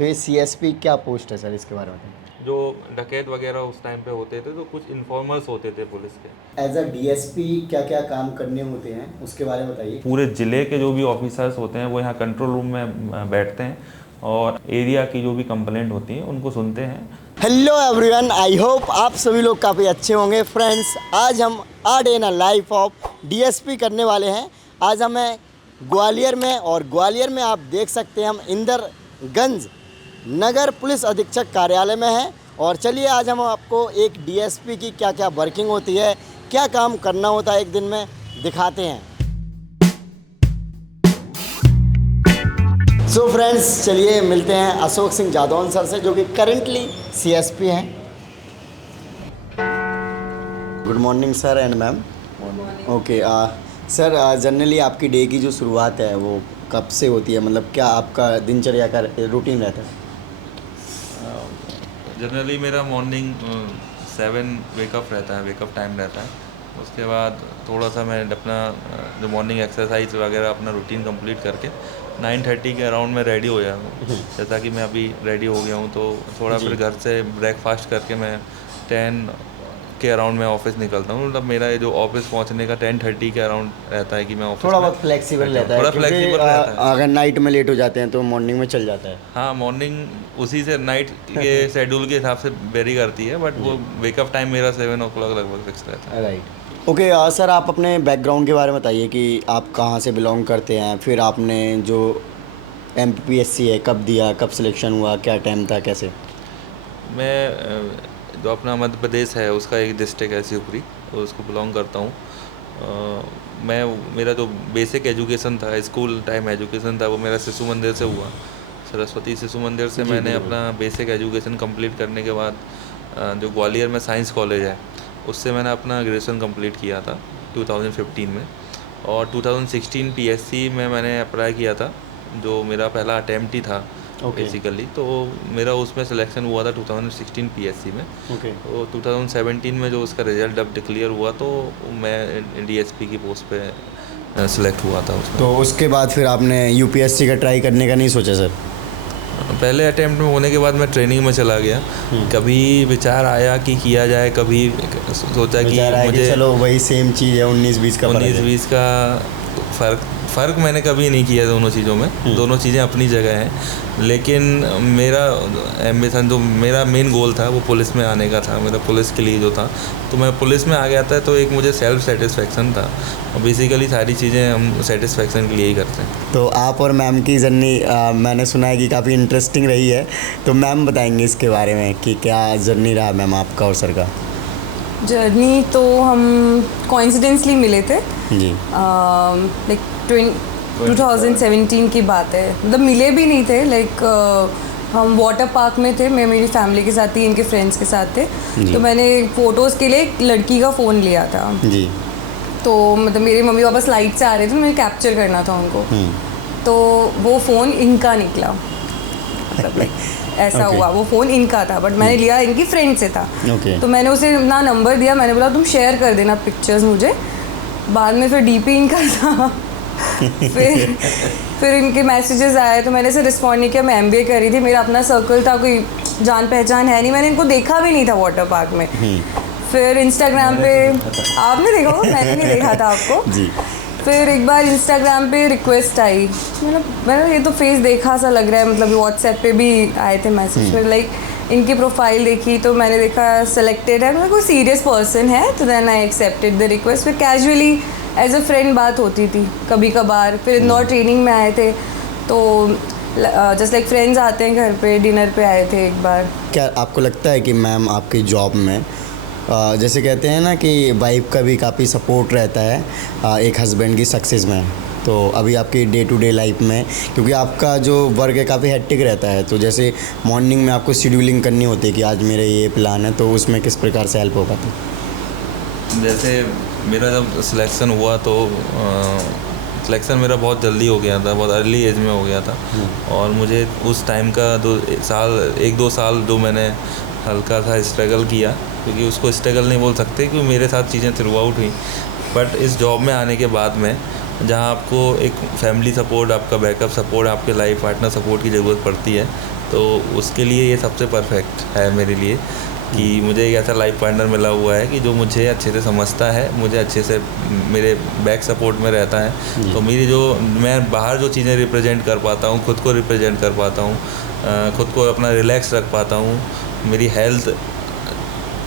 तो ये सीएसपी क्या पोस्ट है सर, इसके बारे में बताइए। जो डकैत वगैरह उस टाइम पे होते थे तो कुछ इन्फॉर्मर्स होते थे पुलिस के। एज अ डीएसपी क्या क्या काम करने होते हैं उसके बारे में बताइए। पूरे ज़िले के जो भी ऑफिसर्स होते हैं वो यहाँ कंट्रोल रूम में बैठते हैं और एरिया की जो भी कंप्लेंट होती है उनको सुनते हैं। हेलो एवरीवन, आई होप आप सभी लोग काफ़ी अच्छे होंगे। फ्रेंड्स, आज हम a day in a life of DSP करने वाले हैं। आज हम हैं ग्वालियर में, और ग्वालियर में आप देख सकते हैं हम इंदरगंज नगर पुलिस अधीक्षक कार्यालय में हैं। और चलिए आज हम आपको एक डीएसपी की क्या क्या वर्किंग होती है, क्या काम करना होता है एक दिन में, दिखाते हैं। सो फ्रेंड्स, चलिए मिलते हैं अशोक सिंह जादौन सर से, जो कि करेंटली सीएसपी हैं। Good morning sir and ma'am. Okay sir, generally आपकी डे की जो शुरुआत है वो कब से होती है, मतलब क्या आपका दिनचर्या का रूटीन रहता है? जनरली मेरा मॉर्निंग 7 वेकअप रहता है, वेकअप टाइम रहता है। उसके बाद थोड़ा सा मैं अपना जो मॉर्निंग एक्सरसाइज वगैरह अपना रूटीन कंप्लीट करके 9:30 के अराउंड में रेडी हो जाता हूँ। जैसा कि मैं अभी रेडी हो गया हूँ तो थोड़ा फिर घर से ब्रेकफास्ट करके मैं 10 के अराउंड में ऑफिस निकलता हूँ। मतलब मेरा ये जो ऑफिस पहुँचने का 10:30 के अराउंड रहता है कि मैं ऑफिस थोड़ा बहुत फ्लेक्सिबल रहता है, थोड़ा क्योंकि फ्लेक्सिबल रहता है। अगर नाइट में लेट हो जाते हैं तो मॉर्निंग में चल जाता है। हाँ, मॉर्निंग उसी से नाइट के शेड्यूल के हिसाब से वेरी करती है, बट वो वेकअप टाइम मेरा 7 o'clock लगभग फिक्स रहता है। राइट। ओके सर, आप अपने बैकग्राउंड के बारे में बताइए कि आप कहाँ से बिलोंग करते हैं, फिर आपने जो एमपीएससी है कब दिया, कब सिलेक्शन हुआ, क्या टाइम था, कैसे? मैं जो अपना मध्य प्रदेश है उसका एक डिस्ट्रिक्ट है शिवपुरी, तो उसको बिलोंग करता हूँ। मैं मेरा जो बेसिक एजुकेशन था, स्कूल टाइम एजुकेशन था, वो मेरा शिशु मंदिर से हुआ। सरस्वती शिशु मंदिर से मैंने अपना बेसिक एजुकेशन कंप्लीट करने के बाद जो ग्वालियर में साइंस कॉलेज है उससे मैंने अपना ग्रेजुएशन कंप्लीट किया था 2015 में। और 2016 पीएससी में मैंने अप्लाई किया था, जो मेरा पहला अटैम्प्ट ही था बेसिकली। तो मेरा उसमें सिलेक्शन हुआ था 2016 पीएससी में। तो 2017 में जो उसका रिजल्ट अब डिक्लेयर हुआ तो मैं डीएसपी की पोस्ट पे सिलेक्ट हुआ था उसमें। तो उसके बाद फिर आपने यूपीएससी का ट्राई करने का नहीं सोचा सर? पहले अटैम्प्ट में होने के बाद मैं ट्रेनिंग में चला गया। कभी विचार आया कि किया जाए, कभी सोचा कि मुझे चलो वही सेम चीज़ है, 19-20 का 19-20 का फ़र्क मैंने कभी नहीं किया दोनों चीज़ों में। दोनों चीज़ें अपनी जगह हैं, लेकिन मेरा एम्बिशन, जो मेरा मेन गोल था वो पुलिस में आने का था, मेरा पुलिस के लिए जो था। तो मैं पुलिस में आ गया था, तो एक मुझे सेल्फ सेटिस्फेक्शन था। और बेसिकली सारी चीज़ें हम सेटिस्फेक्शन के लिए ही करते हैं। तो आप और मैम की जर्नी मैंने सुना है कि काफ़ी इंटरेस्टिंग रही है, तो मैम बताएंगे इसके बारे में कि क्या जर्नी रहा मैम आपका और सर का? जर्नी तो हम कोइंसिडेंसली मिले थे जी। लाइक 2017 की बात है, मतलब मिले भी नहीं थे। लाइक हम वाटर पार्क में थे, मैं मेरी फैमिली के साथ थी, इनके फ्रेंड्स के साथ थे। तो मैंने फ़ोटोज़ के लिए एक लड़की का फ़ोन लिया था जी। तो मतलब मेरे मम्मी पापा स्लाइड से आ रहे थे, तो मुझे कैप्चर करना था उनको। तो वो फ़ोन इनका निकला, मतलब ऐसा हुआ। वो फ़ोन इनका था, बट मैंने लिया इनकी फ्रेंड से था। तो मैंने उसे अपना नंबर दिया, मैंने बोला तुम शेयर कर देना पिक्चर्स मुझे। बाद में फिर डीपी इनका था। फिर इनके मैसेजेस आए, तो मैंने इसे रिस्पॉन्ड नहीं किया। मैं एमबीए कर रही थी, मेरा अपना सर्कल था, कोई जान पहचान है नहीं, मैंने इनको देखा भी नहीं था वाटर पार्क में। फिर इंस्टाग्राम पे आपने देखा होगा, मैंने नहीं देखा था आपको जी। फिर एक बार इंस्टाग्राम पे रिक्वेस्ट आई, मैंने ये तो फेस देखा सा लग रहा है, मतलब व्हाट्सएप पे भी आए थे मैसेज। फिर लाइक इनकी प्रोफाइल देखी तो मैंने देखा सिलेक्टेड है, मतलब कोई सीरियस पर्सन है। तो then I accepted the request. फिर कैजुअली एज अ फ्रेंड बात होती थी कभी कभार। फिर इंदौर ट्रेनिंग में आए थे, तो जस्ट लाइक फ्रेंड्स आते हैं घर पे, डिनर पे आए थे एक बार। क्या आपको लगता है कि मैम आपकी जॉब में जैसे कहते हैं ना कि वाइफ का भी काफ़ी सपोर्ट रहता है एक हस्बैंड की सक्सेस में, तो अभी आपकी डे टू डे लाइफ में, क्योंकि आपका जो वर्क है काफ़ी हेक्टिक रहता है, तो जैसे मॉर्निंग में आपको शेड्यूलिंग करनी होती है कि आज मेरा ये प्लान है, तो उसमें किस प्रकार से हेल्प हो पाती है? जैसे मेरा जब सिलेक्शन हुआ तो सिलेक्शन मेरा बहुत जल्दी हो गया था, बहुत अर्ली एज में हो गया था। और मुझे उस टाइम का 1-2 साल जो मैंने हल्का सा स्ट्रगल किया, क्योंकि उसको स्ट्रगल नहीं बोल सकते, क्योंकि मेरे साथ चीज़ें थ्रू आउट हुई। बट इस जॉब में आने के बाद में, जहाँ आपको एक फैमिली सपोर्ट, आपका बैकअप सपोर्ट, आपके लाइफ पार्टनर सपोर्ट की ज़रूरत पड़ती है, तो उसके लिए ये सबसे परफेक्ट है मेरे लिए कि मुझे एक ऐसा लाइफ पार्टनर मिला हुआ है कि जो मुझे अच्छे से समझता है, मुझे अच्छे से मेरे बैक सपोर्ट में रहता है। तो मेरी जो मैं बाहर जो चीज़ें रिप्रेजेंट कर पाता हूँ, खुद को रिप्रेजेंट कर पाता हूँ, खुद को अपना रिलैक्स रख पाता हूँ, मेरी हेल्थ,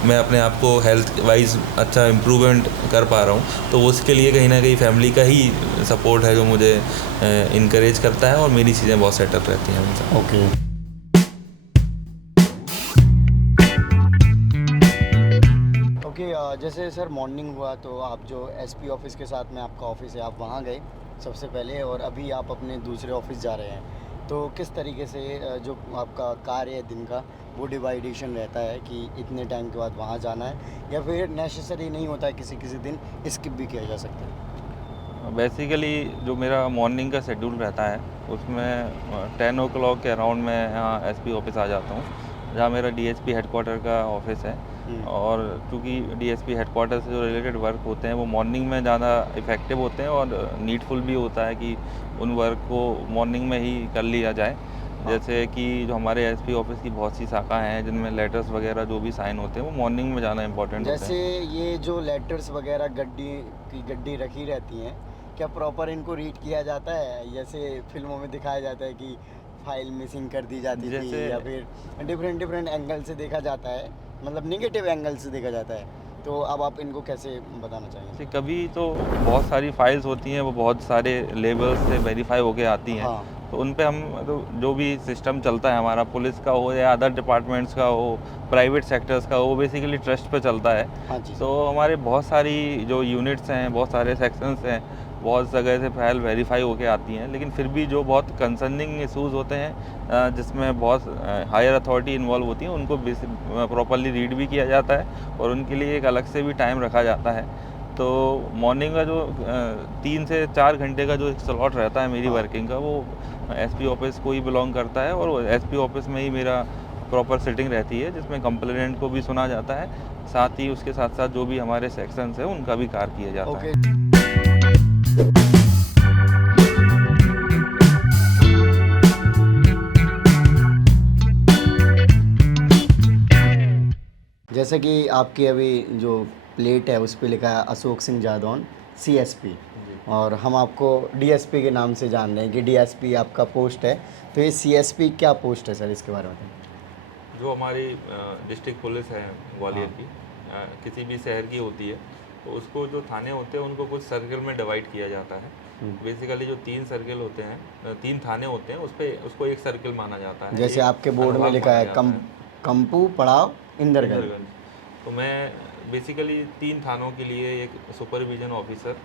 मैं अपने आप को हेल्थ वाइज अच्छा इम्प्रूवमेंट कर पा रहा हूँ। तो उसके लिए कहीं ना कहीं फैमिली का ही सपोर्ट है जो मुझे इनकरेज करता है और मेरी चीज़ें बहुत सेटअप रहती हैं उनसे। ओके। ओके, जैसे सर मॉर्निंग हुआ तो आप जो एसपी ऑफिस के साथ में आपका ऑफिस है, आप वहाँ गए सबसे पहले, और अभी आप अपने दूसरे ऑफिस जा रहे हैं। तो किस तरीके से जो आपका कार्य है दिन का, वो डिवाइडेशन रहता है कि इतने टाइम के बाद वहाँ जाना है, या फिर नेसेसरी नहीं होता है, किसी किसी दिन स्किप भी किया जा सकता है? बेसिकली जो मेरा मॉर्निंग का शेड्यूल रहता है उसमें 10 ओ क्लॉक के अराउंड मैं यहाँ एसपी ऑफिस आ जाता हूँ, जहाँ मेरा डीएसपी हेडक्वार्टर का ऑफिस है। और चूँकि डीएसपी हेडक्वार्टर से जो रिलेटेड वर्क होते हैं वो मॉर्निंग में ज़्यादा इफ़ेक्टिव होते हैं और नीडफुल भी होता है कि उन वर्क को मॉर्निंग में ही कर लिया जाए। जैसे कि जो हमारे एसपी ऑफिस की बहुत सी शाखाएं हैं जिनमें लेटर्स वगैरह जो भी साइन होते हैं वो मॉर्निंग में जाना इंपॉर्टेंट होता जैसे है। ये जो लेटर्स वगैरह गड्डी रखी रहती हैं, क्या प्रॉपर इनको रीड किया जाता है? जैसे फिल्मों में दिखाया जाता है कि फाइल मिसिंग कर दी जाती थी, जैसे या फिर डिफरेंट एंगल से देखा जाता है, मतलब निगेटिव एंगल से देखा जाता है। तो अब आप इनको कैसे बताना चाहेंगे? जैसे कभी तो बहुत सारी फाइल्स होती हैं वो बहुत सारे लेबल्स से वेरीफाई होके आती हैं। हाँ। तो उन पे हम तो जो भी सिस्टम चलता है हमारा, पुलिस का हो या अदर डिपार्टमेंट्स का हो, प्राइवेट सेक्टर्स का हो, वो बेसिकली ट्रस्ट पे चलता है। हाँ जी। तो हमारे बहुत सारी जो यूनिट्स हैं, बहुत सारे सेक्शंस हैं, बहुत जगह से फाइल वेरीफाई होके आती हैं, लेकिन फिर भी जो बहुत कंसर्निंग इशूज़ होते हैं जिसमें बहुत हायर अथॉरिटी इन्वॉल्व होती है, उनको प्रॉपरली रीड भी किया जाता है और उनके लिए एक अलग से भी टाइम रखा जाता है। तो मॉर्निंग का जो 3 से 4 घंटे का जो एक स्लॉट रहता है मेरी वर्किंग का, वो एसपी ऑफिस को ही बिलोंग करता है और एसपी ऑफिस में ही मेरा प्रॉपर सिटिंग रहती है जिसमें कंप्लेनेंट को भी सुना जाता है, साथ ही उसके साथ साथ जो भी हमारे सेक्शंस हैं उनका भी कार्य किया जाता है। ओके। जैसे कि आपकी अभी जो प्लेट है उस पे लिखा है अशोक सिंह जादौन सीएसपी, और हम आपको डीएसपी के नाम से जान रहे हैं कि डीएसपी आपका पोस्ट है। तो ये सीएसपी क्या पोस्ट है सर, इसके बारे में बताएं। जो हमारी डिस्ट्रिक्ट पुलिस है ग्वालियर हाँ। की, किसी भी शहर की होती है, तो उसको जो थाने होते हैं उनको कुछ सर्कल में डिवाइड किया जाता है। बेसिकली जो 3 सर्कल होते हैं, 3 थाने होते हैं, उसको एक सर्कल माना जाता है। जैसे एक आपके बोर्ड में अनुभाग लिखा माना है जाता कंपू, पड़ाव, इंदरगंज। इंदरगंज। तो मैं बेसिकली 3 थानों के लिए एक सुपरविजन ऑफिसर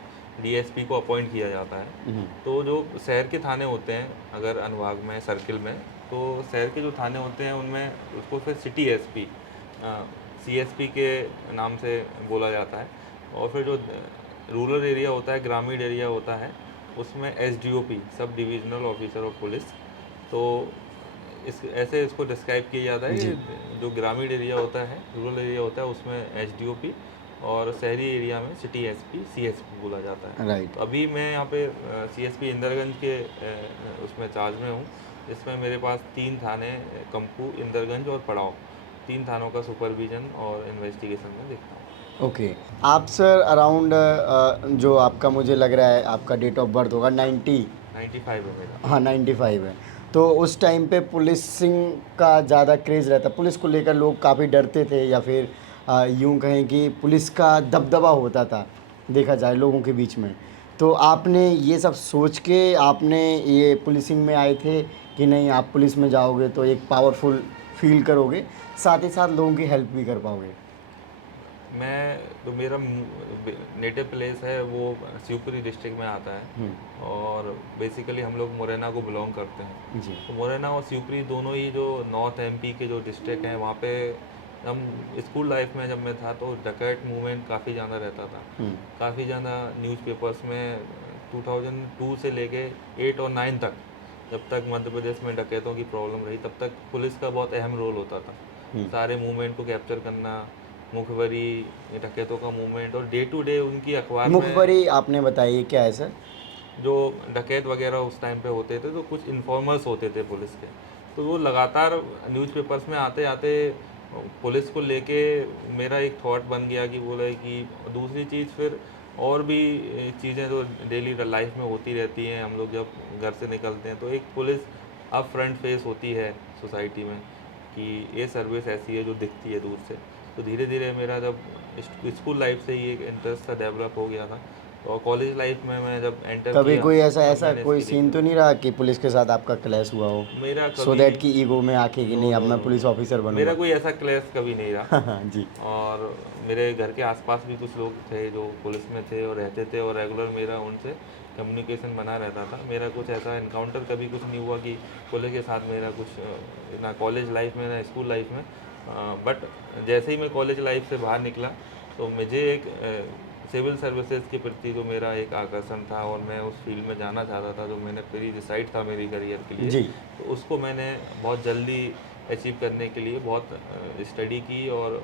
डीएसपी को अपॉइंट किया जाता है। तो जो शहर के थाने होते हैं अगर अनुभाग में, सर्किल में, तो शहर के जो थाने होते हैं उनमें उसको फिर सिटी एसपी सीएसपी के नाम से बोला जाता है। और फिर जो रूरल एरिया होता है, ग्रामीण एरिया होता है, उसमें SDOP, sub divisional officer of police. तो ऐसे इसको डिस्क्राइब किया जाता है कि जो ग्रामीण एरिया होता है, रूरल एरिया होता है, उसमें एसडीओपी, और शहरी एरिया में सिटी एसपी सीएसपी बोला जाता है। राइट। तो अभी मैं यहाँ पे सीएसपी इंदरगंज के उसमें चार्ज में हूँ। इसमें मेरे पास 3 थाने, कंपू, इंदरगंज और पड़ाव, 3 थानों का सुपरविजन और इन्वेस्टिगेशन में देखता हूँ। ओके। आप सर अराउंड जो आपका मुझे लग रहा है आपका डेट ऑफ बर्थ होगा 95 है मेरा। हाँ 95 है। तो उस टाइम पे पुलिसिंग का ज़्यादा क्रेज़ रहता, पुलिस को लेकर लोग काफ़ी डरते थे, या फिर यूँ कहें कि पुलिस का दबदबा होता था देखा जाए लोगों के बीच में। तो आपने ये सब सोच के आपने ये पुलिसिंग में आए थे कि नहीं, आप पुलिस में जाओगे तो एक पावरफुल फील करोगे, साथ ही साथ लोगों की हेल्प भी कर पाओगे? मैं तो मेरा नेटिव प्लेस है वो शिवपुरी डिस्ट्रिक्ट में आता है, और बेसिकली हम लोग मुरैना को बिलोंग करते हैं जी। तो मुरैना और शिवपुरी दोनों ही जो नॉर्थ एमपी के जो डिस्ट्रिक्ट हैं, वहाँ पे हम स्कूल लाइफ में जब मैं था तो डकैत मूवमेंट काफ़ी ज़्यादा रहता था। काफ़ी ज़्यादा न्यूज़पेपर्स में 2002 से लेके 8 और 9 तक, जब तक मध्य प्रदेश में डकैतों की प्रॉब्लम रही, तब तक पुलिस का बहुत अहम रोल होता था। सारे मूवमेंट को कैप्चर करना, मुखबरी, डकैतों का मूवमेंट, और डे टू डे उनकी अखबार में मुखबरी आपने बताइए क्या है सर? जो डकैत वगैरह उस टाइम पे होते थे तो कुछ इन्फॉर्मर्स होते थे पुलिस के, तो वो लगातार न्यूज़पेपर्स में आते आते पुलिस को लेके मेरा एक थॉट बन गया कि बोले कि दूसरी चीज़ फिर और भी चीज़ें जो डेली लाइफ में होती रहती हैं, हम लोग जब घर से निकलते हैं तो एक पुलिस अब फ्रंट फेस होती है सोसाइटी में कि ये सर्विस ऐसी है जो दिखती है दूर से। तो धीरे धीरे मेरा जब स्कूल लाइफ से ही एक इंटरेस्ट था डेवलप हो गया था, और कॉलेज लाइफ में मैं जब एंटर कभी किया कोई ऐसा तब ऐसा मैंने कोई इसकी सीन तो नहीं रहा कि पुलिस के साथ आपका क्लैश हुआ हो, मेरा सो दैट की ईगो में आके कि नहीं अब मैं पुलिस ऑफिसर मेरा बनूंगा? कोई ऐसा क्लैश कभी नहीं रहा। जी। और मेरे घर के आसपास भी कुछ लोग थे जो पुलिस में थे और रहते थे, और रेगुलर मेरा उनसे कम्युनिकेशन बना रहता था। मेरा कुछ ऐसा इनकाउंटर कभी कुछ नहीं हुआ कि पुलिस के साथ मेरा कुछ ना कॉलेज लाइफ में ना स्कूल लाइफ में। बट जैसे ही मैं कॉलेज लाइफ से बाहर निकला तो मुझे एक सिविल सर्विसेज के प्रति जो मेरा एक आकर्षण था और मैं उस फील्ड में जाना चाहता था, जो मैंने प्री डिसाइड था मेरी करियर के लिए, जी। तो उसको मैंने बहुत जल्दी अचीव करने के लिए बहुत स्टडी की और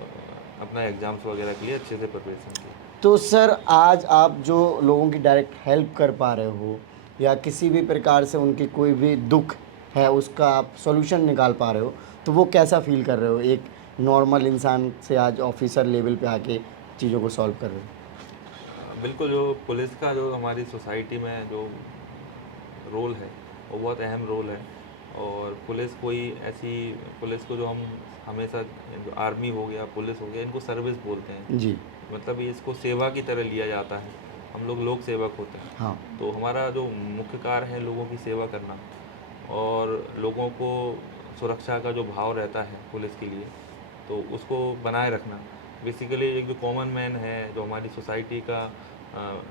अपना एग्ज़ाम्स वगैरह के लिए अच्छे से प्रिपरेशन की। तो सर आज आप जो लोगों की डायरेक्ट हेल्प कर पा रहे हो या किसी भी प्रकार से उनकी कोई भी दुख है उसका आप सॉल्यूशन निकाल पा रहे हो, तो वो कैसा फील कर रहे हो एक नॉर्मल इंसान से आज ऑफिसर लेवल पे आके चीज़ों को सॉल्व कर रहे हो? बिल्कुल, जो पुलिस का जो हमारी सोसाइटी में जो रोल है वो बहुत अहम रोल है। और पुलिस कोई ऐसी पुलिस को जो हम हमेशा जो आर्मी हो गया, पुलिस हो गया, इनको सर्विस बोलते हैं। जी। मतलब ये इसको सेवा की तरह लिया जाता है। हम लोग लोक सेवक होते हैं। हाँ। तो हमारा जो मुख्य कार्य है लोगों की सेवा करना, और लोगों को सुरक्षा का जो भाव रहता है पुलिस के लिए, तो उसको बनाए रखना। बेसिकली एक जो कॉमन मैन है, जो हमारी सोसाइटी का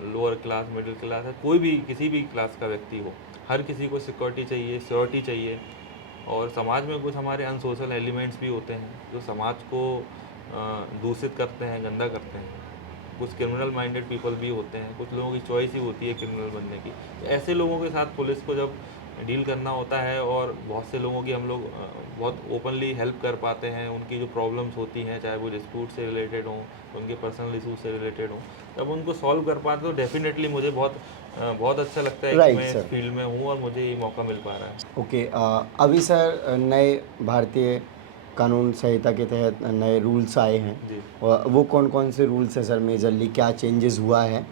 लोअर क्लास, मिडिल क्लास है, कोई भी किसी भी क्लास का व्यक्ति हो, हर किसी को सिक्योरिटी चाहिए, श्योरिटी चाहिए। और समाज में कुछ हमारे अनसोशल एलिमेंट्स भी होते हैं जो समाज को दूषित करते हैं, गंदा करते हैं। कुछ क्रिमिनल माइंडेड पीपल भी होते हैं, कुछ लोगों की चॉइस ही होती है क्रिमिनल बनने की। तो ऐसे लोगों के साथ पुलिस को जब डील करना होता है, और बहुत से लोगों की हम लोग बहुत ओपनली हेल्प कर पाते हैं, उनकी जो प्रॉब्लम्स होती हैं, चाहे वो डिस्प्यूट से रिलेटेड हों, उनके पर्सनल इशूज से रिलेटेड हों, जब उनको सॉल्व कर पाते तो डेफिनेटली मुझे बहुत अच्छा लगता है कि मैं इस फील्ड में हूँ और मुझे ये मौका मिल पा रहा है। ओके, अभी सर नए भारतीय कानून संहिता के तहत नए रूल्स आए हैं, जी। और वो कौन कौन से रूल्स हैं सर? मेजरली क्या चेंजेस हुआ है?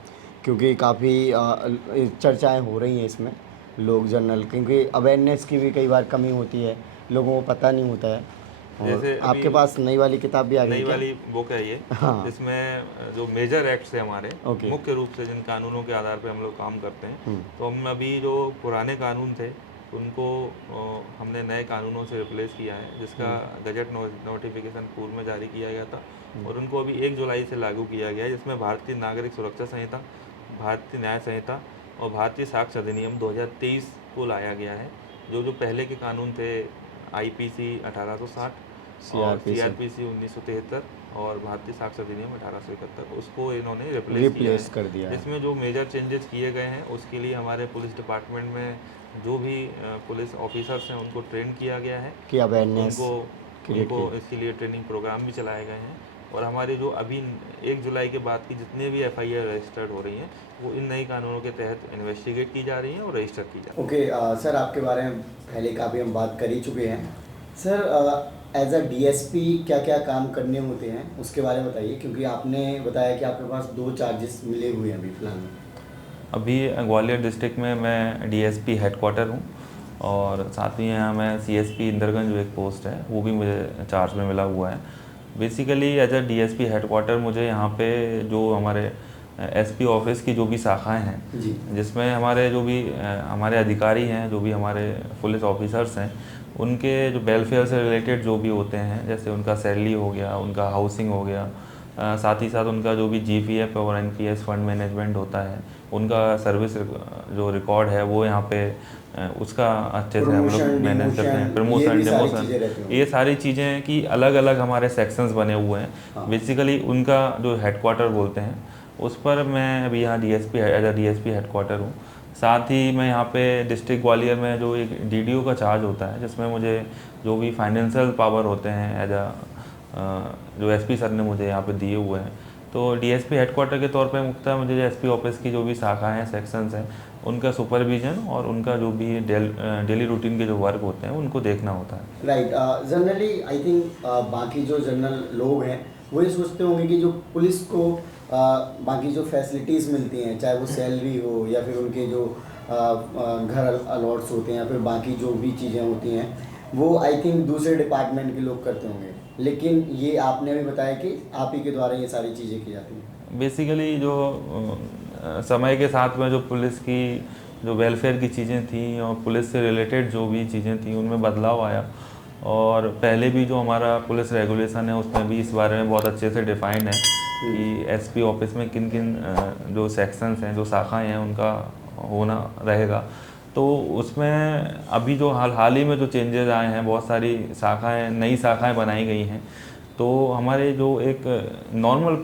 क्योंकि काफ़ी चर्चाएं हो रही हैं इसमें, लोग जनरल, क्योंकि अवेयरनेस की भी कई बार कमी होती है, लोगों को पता नहीं होता है। और जैसे आपके पास नई वाली किताब भी आ गई नई क्या? वाली बुक है ये, हाँ। जिसमें जो मेजर एक्ट्स है हमारे, ओके। मुख्य रूप से जिन कानूनों के आधार पे हम लोग काम करते हैं, तो हम अभी जो पुराने कानून थे उनको हमने नए कानूनों से रिप्लेस किया है, जिसका गजट नोटिफिकेशन पूर्व में जारी किया गया था, और उनको अभी 1 जुलाई से लागू किया गया है, जिसमें भारतीय नागरिक सुरक्षा संहिता, भारतीय न्याय संहिता और भारतीय साक्ष्य अधिनियम 2023 को लाया गया है। जो पहले के कानून थे, IPC 1860 और CRPC 1973 और भारतीय साक्ष्य अधिनियम 1871, उसको इन्होंने रिप्लेस कर दिया है। इसमें जो मेजर चेंजेस किए गए हैं उसके लिए हमारे पुलिस डिपार्टमेंट में जो भी पुलिस ऑफिसर्स हैं उनको ट्रेन किया गया है कि अवेयरनेस उनको इसके लिए ट्रेनिंग प्रोग्राम भी चलाए गए हैं। और हमारी जो अभी 1 जुलाई के बाद की जितने भी FIR रजिस्टर्ड हो रही हैं वो इन नई कानूनों के तहत इन्वेस्टिगेट की जा रही हैं और रजिस्टर की जा रही हैं। ओके, सर आपके बारे में पहले काफ़ी हम बात कर ही चुके हैं। सर एज अ DSP क्या क्या काम करने होते हैं उसके बारे में बताइए, क्योंकि आपने बताया कि आपके पास 2 चार्जेस मिले हुए हैं अभी फिलहाल में। अभी ग्वालियर डिस्ट्रिक्ट में मैं DSP हेडक्वार्टर हूँ, और साथ ही यहाँ मैं CSP इंदरगंज जो एक पोस्ट है वो भी मुझे चार्ज में मिला हुआ है। Basically as a DSP headquarter मुझे यहाँ पे जो हमारे SP ऑफिस की जो भी शाखाएं हैं, जिसमें हमारे जो भी हमारे अधिकारी हैं, जो भी हमारे पुलिस ऑफिसर्स हैं, उनके जो वेलफेयर से रिलेटेड जो भी होते हैं, जैसे उनका सैलरी हो गया, उनका हाउसिंग हो गया, साथ ही साथ उनका जो भी GPF और NPS फंड मैनेजमेंट होता है, उनका सर्विस जो रिकॉर्ड है वो यहाँ पे उसका अच्छे से हम लोग मैनेज करते हैं। प्रमोशन, डिमोशन, ये सारी चीज़ें की अलग अलग हमारे सेक्शंस बने हुए हैं। बेसिकली उनका जो हेडक्वार्टर बोलते हैं उस पर मैं अभी यहाँ एज अ DSP हेडक्वार्टर हूँ। साथ ही मैं यहाँ पे डिस्ट्रिक्ट ग्वालियर में जो एक DDO का चार्ज होता है, जिसमें मुझे जो भी फाइनेंशियल पावर होते हैं एज अ जो SP सर ने मुझे यहाँ पे दिए हुए हैं, तो डीएसपी हेडक्वार्टर के तौर पे मुख्यतः मुझे एसपी ऑफिस की जो भी शाखाएं हैं, सेक्शंस हैं, उनका सुपरविजन और उनका जो भी डेली रूटीन के जो वर्क होते हैं उनको देखना होता है। राइट। जनरली आई थिंक बाकी जो जनरल लोग हैं वो ये सोचते होंगे कि जो पुलिस को बाकी जो फैसिलिटीज़ मिलती हैं, चाहे वो सैलरी हो या फिर उनके जो घर अलॉट्स होते हैं या फिर बाकी जो भी चीज़ें होती हैं, वो आई थिंक दूसरे डिपार्टमेंट के लोग करते होंगे, लेकिन ये आपने भी बताया कि आप ही के द्वारा ये सारी चीज़ें की जाती हैं। बेसिकली जो समय के साथ में जो पुलिस की जो वेलफेयर की चीज़ें थी और पुलिस से रिलेटेड जो भी चीज़ें थी उनमें बदलाव आया, और पहले भी जो हमारा पुलिस रेगुलेशन है उसमें भी इस बारे में बहुत अच्छे से डिफाइंड है कि एसपी ऑफिस में किन किन जो सेक्शंस हैं, जो शाखाएं हैं, उनका होना रहेगा। तो उसमें अभी जो हाल ही में जो चेंजेस आए हैं, बहुत सारी शाखाएं, नई शाखाएं बनाई गई हैं। तो हमारे जो एक नॉर्मल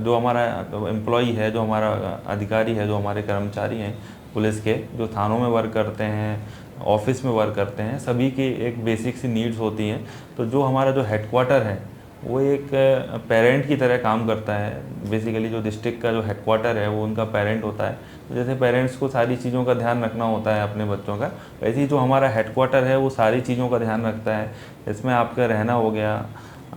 जो हमारा एम्प्लॉई है, जो हमारा अधिकारी है, जो हमारे कर्मचारी हैं पुलिस के, जो थानों में वर्क करते हैं, ऑफिस में वर्क करते हैं, सभी की एक बेसिक सी नीड्स होती हैं। तो जो हमारा जो हेडक्वार्टर है वो एक पेरेंट की तरह काम करता है। बेसिकली जो डिस्ट्रिक्ट का जो हेडक्वार्टर है वो उनका पेरेंट होता है। तो जैसे पेरेंट्स को सारी चीज़ों का ध्यान रखना होता है अपने बच्चों का, वैसे ही जो हमारा हेडक्वार्टर है वो सारी चीज़ों का ध्यान रखता है। इसमें आपका रहना हो गया,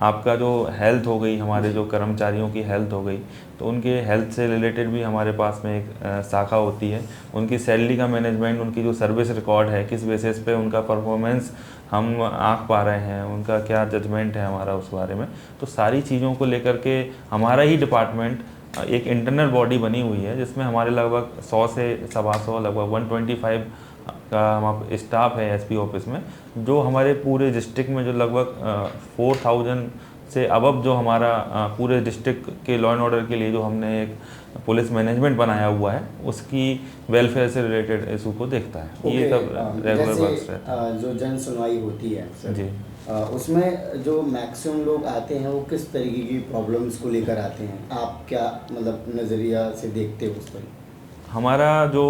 आपका जो हेल्थ हो गई, हमारे जो कर्मचारियों की हेल्थ हो गई, तो उनके हेल्थ से रिलेटेड भी हमारे पास में एक शाखा होती है। उनकी सैलरी का मैनेजमेंट, उनकी जो सर्विस रिकॉर्ड है, किस बेसिस पे उनका परफॉर्मेंस हम आँक पा रहे हैं, उनका क्या जजमेंट है हमारा उस बारे में, तो सारी चीज़ों को लेकर के हमारा ही डिपार्टमेंट एक इंटरनल बॉडी बनी हुई है, जिसमें हमारे लगभग 100 से 125 लगभग 125 का हमारा स्टाफ है एसपी ऑफिस में, जो हमारे पूरे डिस्ट्रिक्ट में जो लगभग 4000 से अबव जो हमारा पूरे डिस्ट्रिक्ट के लॉ एंड ऑर्डर के लिए जो हमने एक पुलिस मैनेजमेंट बनाया हुआ है, उसकी वेलफेयर से रिलेटेड इशू को देखता है। ये सब रेगुलर वर्क्स रहता है। जो जन सुनवाई होती है जी, उसमें जो मैक्सिमम लोग आते हैं वो किस तरीके की प्रॉब्लम्स को लेकर आते हैं, आप क्या मतलब नज़रिया से देखते हो उस पर? हमारा जो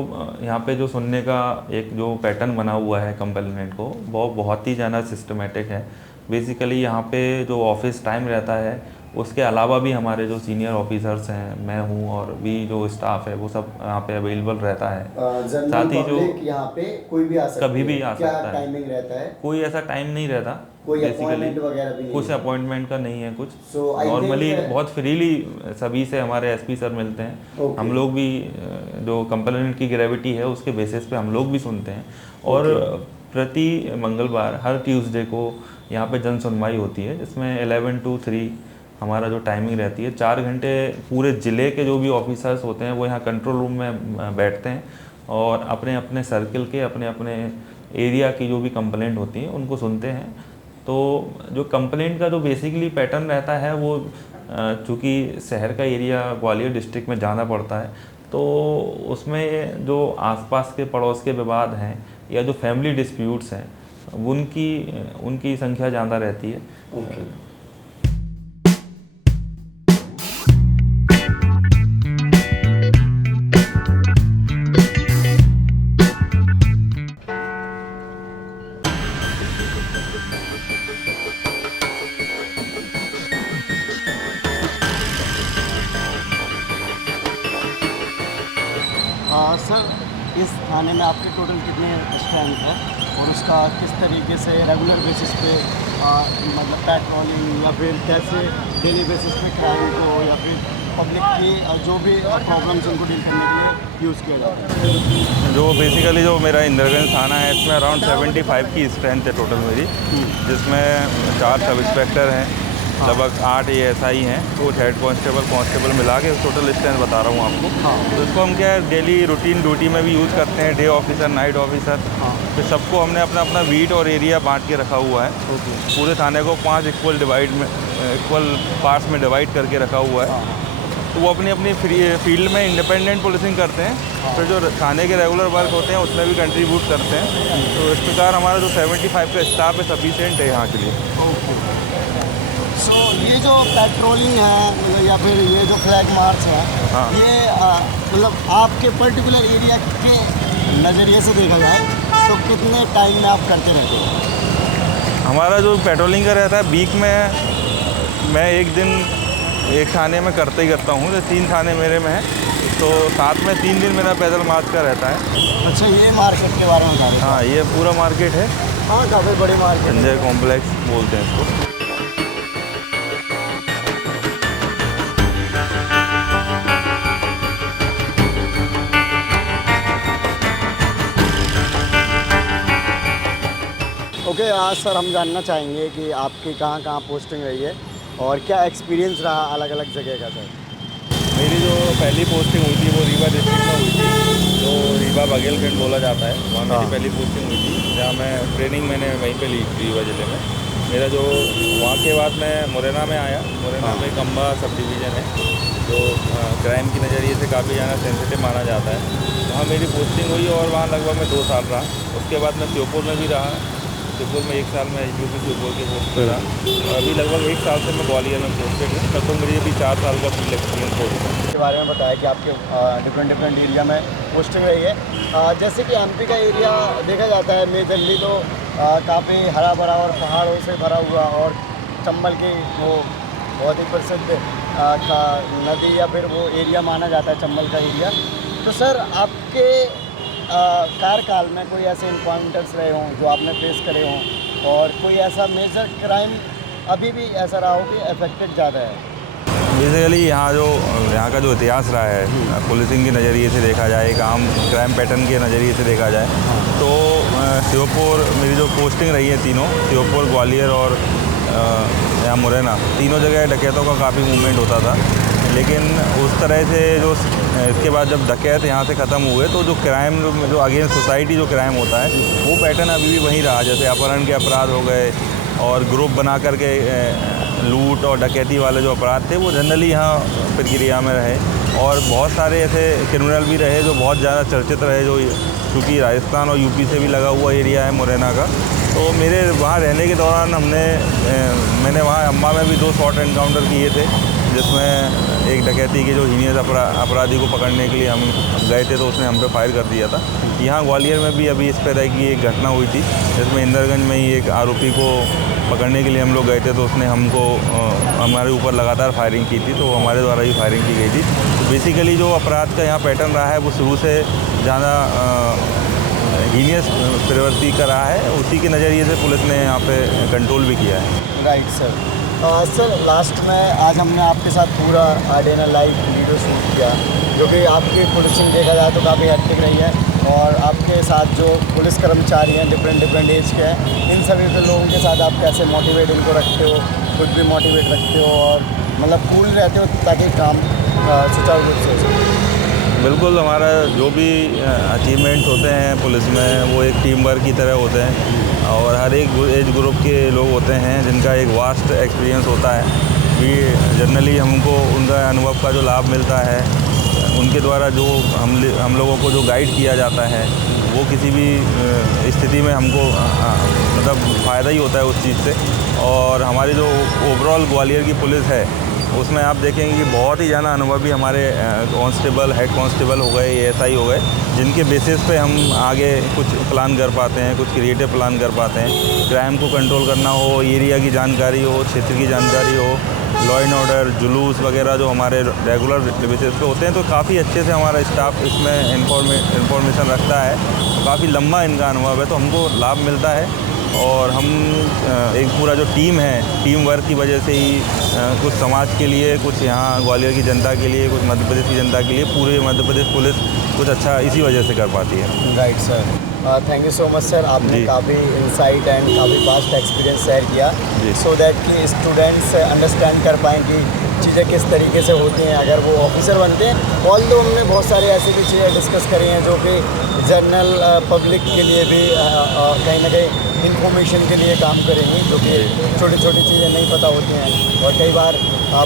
यहाँ पे जो सुनने का एक जो पैटर्न बना हुआ है कंप्लेंट को, वो बहुत ही ज़्यादा सिस्टमेटिक है। बेसिकली यहाँ पे जो ऑफिस टाइम रहता है उसके अलावा भी हमारे जो सीनियर ऑफिसर्स हैं, मैं हूँ, और भी जो स्टाफ है वो सब यहाँ पे अवेलेबल रहता है। साथ ही जो यहाँ पे कोई भी आ सकता है, कभी भी आ सकता है। क्या टाइमिंग रहता है? कोई ऐसा टाइम नहीं रहता, कोई अपॉइंटमेंट वगैरह भी नहीं, कुछ अपॉइंटमेंट का नहीं है कुछ। नॉर्मली बहुत फ्रीली सभी से हमारे एसपी सर मिलते हैं। हम लोग भी जो कंप्लेंट की ग्रेविटी है उसके बेसिस पे हम लोग भी सुनते हैं, और प्रति मंगलवार हर ट्यूसडे को यहाँ पे जन सुनवाई होती है, जिसमें 11 to 3 हमारा जो टाइमिंग रहती है। 4 घंटे पूरे ज़िले के जो भी ऑफिसर्स होते हैं वो यहाँ कंट्रोल रूम में बैठते हैं और अपने अपने सर्किल के, अपने अपने एरिया की जो भी कंप्लेंट होती है उनको सुनते हैं। तो जो कंप्लेंट का जो बेसिकली पैटर्न रहता है वो चूँकि शहर का एरिया ग्वालियर डिस्ट्रिक्ट में जाना पड़ता है, तो उसमें जो आसपास के पड़ोस के विवाद हैं या जो फैमिली डिस्प्यूट्स हैं उनकी संख्या ज़्यादा रहती है। सर, इस थाने में आपके टोटल कितने स्टैंड है और उसका किस तरीके से रेगुलर बेसिस पे मतलब पेट्रोलिंग या फिर कैसे डेली बेसिस पे क्राइम को या फिर पब्लिक की जो भी प्रॉब्लम्स उनको डील करने के लिए यूज़ किया जाता है? जो बेसिकली जो मेरा इंद्रगंज थाना है इसमें अराउंड 75 की स्ट्रेंथ है टोटल मेरी, जिसमें 4 सब इंस्पेक्टर हैं, लगभग 8 ASI हैं, कुछ हेड कांस्टेबल मिला के टोटल स्ट्रेंथ बता रहा हूँ आपको। तो इसको हम क्या डेली रूटीन ड्यूटी में भी यूज़ करते हैं, डे ऑफिसर, नाइट ऑफिसर। तो सबको हमने अपना अपना बीट और एरिया बांट के रखा हुआ है। पूरे थाने को 5 इक्वल पार्ट्स में डिवाइड करके रखा हुआ है। तो वो अपनी अपनी फील्ड में इंडिपेंडेंट पुलिसिंग करते हैं, फिर जो थाने के रेगुलर वर्क होते हैं उसमें भी कंट्रीब्यूट करते हैं। तो इस प्रकार हमारा जो 75 का स्टाफ है सफिशिएंट है यहाँ के लिए। सो ये जो पेट्रोलिंग है या फिर ये जो फ्लैग मार्च है, ये मतलब आपके पर्टिकुलर एरिया के नज़रिए से देखा जाए तो कितने टाइम में आप करते रहते हैं? हमारा जो पेट्रोलिंग का रहता है वीक में मैं एक दिन एक थाने में करता ही करता हूँ, तो 3 थाने मेरे में हैं, तो साथ में 3 दिन मेरा पैदल मार्च का रहता है। अच्छा, ये मार्केट के बारे में बता रहे थे। हाँ, ये पूरा मार्केट है, हाँ, काफ़ी बड़ी मार्केट है। संजय कॉम्प्लेक्स बोलते हैं इसको। ओके, आज सर हम जानना चाहेंगे कि आपकी कहाँ कहाँ पोस्टिंग रही है और क्या एक्सपीरियंस रहा अलग अलग जगह का सर। मेरी जो पहली पोस्टिंग हुई थी वो रीवा डिस्ट्रिक्ट में हुई थी, जो रीवा बघेलखंड बोला जाता है, वहाँ मेरी पहली पोस्टिंग हुई थी, जहाँ मैं ट्रेनिंग मैंने वहीं पे ली रीवा ज़िले में। मेरा जो वहाँ के बाद मैं मुरैना में आया। मुरैना में कंबा सब डिवीज़न है, जो क्राइम की नज़रिए से काफ़ी ज़्यादा सेंसिटिव माना जाता है। वहाँ मेरी पोस्टिंग हुई और वहाँ लगभग मैं 2 साल रहा। उसके बाद मैं श्योपुर में भी रहा। श्योपुर में 1 साल में यूपी श्योपुर के पोस्ट पर रहा, और अभी लगभग 1 साल से मैं ग्वालियर में पोस्टेड हूँ। लगभग मेरी अभी 4 साल का फील्ड एक्सपीरियंस हो गया। के बारे में बताया कि आपके डिफरेंट एरिया में पोस्टिंग रही है। जैसे कि एमपी का एरिया देखा जाता है मेजरली तो काफ़ी हरा भरा और पहाड़ों से भरा हुआ, और चंबल की वो बहुत ही प्रसिद्ध नदी या फिर वो एरिया माना जाता है चंबल का एरिया। तो सर, आपके कार्यकाल में कोई ऐसे इन्काउंटर्स रहे हों जो आपने फेस करे हों, और कोई ऐसा मेजर क्राइम अभी भी ऐसा रहा हो कि अफेक्टेड ज़्यादा है? बेसिकली यहाँ का जो इतिहास रहा है, पुलिसिंग के नज़रिए से देखा जाए, एक आम क्राइम पैटर्न के नज़रिए से देखा जाए, तो श्योपुर मेरी जो पोस्टिंग रही है तीनों, श्योपुर, ग्वालियर और यहाँ मुरैना, तीनों जगह डकैतों का काफ़ी मूवमेंट होता था। लेकिन उस तरह से जो इसके बाद जब डकैत यहाँ से ख़त्म हुए, तो जो क्राइम जो अगेंस्ट सोसाइटी जो क्राइम होता है, वो पैटर्न अभी भी वहीं रहा। जैसे अपहरण के अपराध हो गए और ग्रुप बना करके लूट और डकैती वाले जो अपराध थे, वो जनरली यहाँ प्रक्रिया में रहे। और बहुत सारे ऐसे क्रिमिनल भी रहे जो बहुत ज़्यादा चर्चित रहे, जो क्योंकि राजस्थान और यूपी से भी लगा हुआ एरिया है मुरैना का। तो मेरे वहाँ रहने के दौरान मैंने वहाँ अम्बा में भी 2 शॉर्ट एनकाउंटर किए थे, जिसमें एक डकैती के जो हीनियस अपराधी को पकड़ने के लिए हम गए थे, तो उसने हम पे फायर कर दिया था। यहाँ ग्वालियर में भी अभी इस तरह की एक घटना हुई थी, जिसमें इंदरगंज में ही एक आरोपी को पकड़ने के लिए हम लोग गए थे, तो उसने हमारे ऊपर लगातार फायरिंग की थी, तो हमारे द्वारा ही फायरिंग की गई थी। तो बेसिकली जो अपराध का यहाँ पैटर्न रहा है, वो शुरू से ज़्यादा हीनियस प्रवृत्ति का रहा है। उसी के नज़रिए से पुलिस ने यहाँ पे कंट्रोल भी किया है। Right sir. सर, लास्ट में आज हमने आपके साथ पूरा आर्डेना लाइव वीडियो शूट किया, जो कि आपकी पुलिसिंग देखा जाए तो काफ़ी हेक्टिक रही है, और आपके साथ जो पुलिस कर्मचारी हैं डिफरेंट एज के हैं, इन सभी के लोगों के साथ आप कैसे मोटिवेट इनको रखते हो, खुद भी मोटिवेट रखते हो, और मतलब कूल रहते हो ताकि काम सुचारू रूप से हो सके? बिल्कुल, हमारा जो भी अचीवमेंट्स होते हैं पुलिस में, वो एक टीम वर्क की तरह होते हैं, और हर एक एज ग्रुप के लोग होते हैं जिनका एक वास्ट एक्सपीरियंस होता है। भी जनरली हमको उनका अनुभव का जो लाभ मिलता है, उनके द्वारा जो हम लोगों को जो गाइड किया जाता है, वो किसी भी स्थिति में हमको मतलब फ़ायदा ही होता है उस चीज़ से। और हमारी जो ओवरऑल ग्वालियर की पुलिस है, उसमें आप देखेंगे कि बहुत ही ज़्यादा अनुभवी हमारे कांस्टेबल, हेड कांस्टेबल हो गए, एएसआई हो गए, जिनके बेसिस पे हम आगे कुछ प्लान कर पाते हैं, कुछ क्रिएटिव प्लान कर पाते हैं। क्राइम को कंट्रोल करना हो, एरिया की जानकारी हो, क्षेत्र की जानकारी हो, लॉ एंड ऑर्डर, जुलूस वगैरह जो हमारे रेगुलर बेसिस पे होते हैं, तो काफ़ी अच्छे से हमारा स्टाफ इसमें इंफॉर्मेशन रखता है। काफ़ी लंबा इनका अनुभव है, तो हमको लाभ मिलता है। और हम एक पूरा जो टीम है, टीम वर्क की वजह से ही कुछ समाज के लिए, कुछ यहाँ ग्वालियर की जनता के लिए, कुछ मध्य प्रदेश की जनता के लिए, पूरे मध्य प्रदेश पुलिस कुछ अच्छा इसी वजह से कर पाती है। Right sir, thank you so much sir. आपने काफ़ी इंसाइट एंड काफ़ी फास्ट एक्सपीरियंस शेयर किया, सो दैट कि स्टूडेंट्स अंडरस्टैंड कर पाएँ कि चीज़ें किस तरीके से होती हैं अगर वो ऑफिसर बनते हैं। ऑल्दो हमने बहुत सारी ऐसी भी चीज़ें डिस्कस करी हैं जो कि जनरल पब्लिक के लिए भी कहीं ना कहीं इन्फॉर्मेशन के लिए काम करेंगी, जो कि छोटी छोटी चीज़ें नहीं पता होती हैं। और कई बार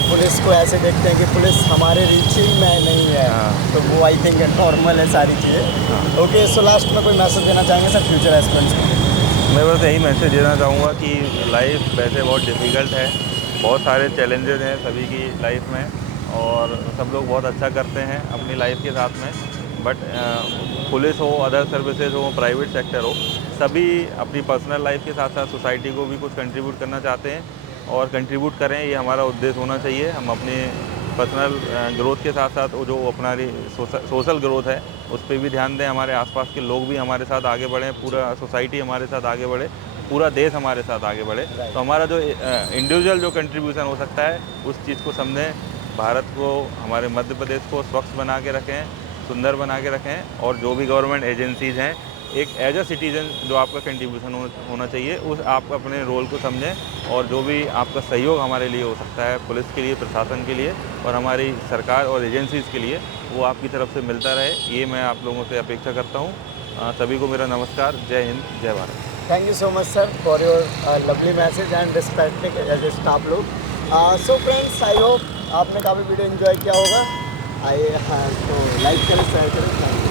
पुलिस को ऐसे देखते हैं कि पुलिस हमारे रीचिंग में नहीं है, तो वो आई थिंक नॉर्मल है सारी चीज़ें। ओके, सो लास्ट में कोई मैसेज देना चाहेंगे सर फ्यूचर एस्पिरेंट्स को? मैं बस यही मैसेज देना चाहूँगा कि लाइफ वैसे बहुत डिफ़िकल्ट है, बहुत सारे चैलेंजेस हैं सभी की लाइफ में, और सब लोग बहुत अच्छा करते हैं अपनी लाइफ के साथ में। बट पुलिस हो, अदर सर्विसेज हो, प्राइवेट सेक्टर हो, सभी अपनी पर्सनल लाइफ के साथ साथ सोसाइटी को भी कुछ कंट्रीब्यूट करना चाहते हैं। और कंट्रीब्यूट करें, ये हमारा उद्देश्य होना चाहिए। हम अपने पर्सनल ग्रोथ के साथ साथ वो जो अपना सोशल ग्रोथ है उस पर भी ध्यान दें, हमारे आसपास के लोग भी हमारे साथ आगे बढ़ें, पूरा सोसाइटी हमारे साथ आगे बढ़े, पूरा देश हमारे साथ आगे बढ़े। तो हमारा जो इंडिविजुअल जो कंट्रीब्यूशन हो सकता है उस चीज़ को समझें, भारत को, हमारे मध्य प्रदेश को स्वच्छ बना के रखें, सुंदर बना के रखें, और जो भी गवर्नमेंट एजेंसीज़ हैं एक एज अ सिटीज़न जो आपका कंट्रीब्यूशन होना चाहिए उस आप अपने रोल को समझें, और जो भी आपका सहयोग हमारे लिए हो सकता है, पुलिस के लिए, प्रशासन के लिए और हमारी सरकार और एजेंसीज़ के लिए, वो आपकी तरफ से मिलता रहे, ये मैं आप लोगों से अपेक्षा करता हूँ। सभी को मेरा नमस्कार, जय हिंद, जय Bharat. Thank you so much sir for your lovely message and respecting as a staff लोग। सो फ्रेंड्स, आई होप आपने काफ़ी वीडियो एंजॉय किया होगा। तो लाइक करें, शेयर करें।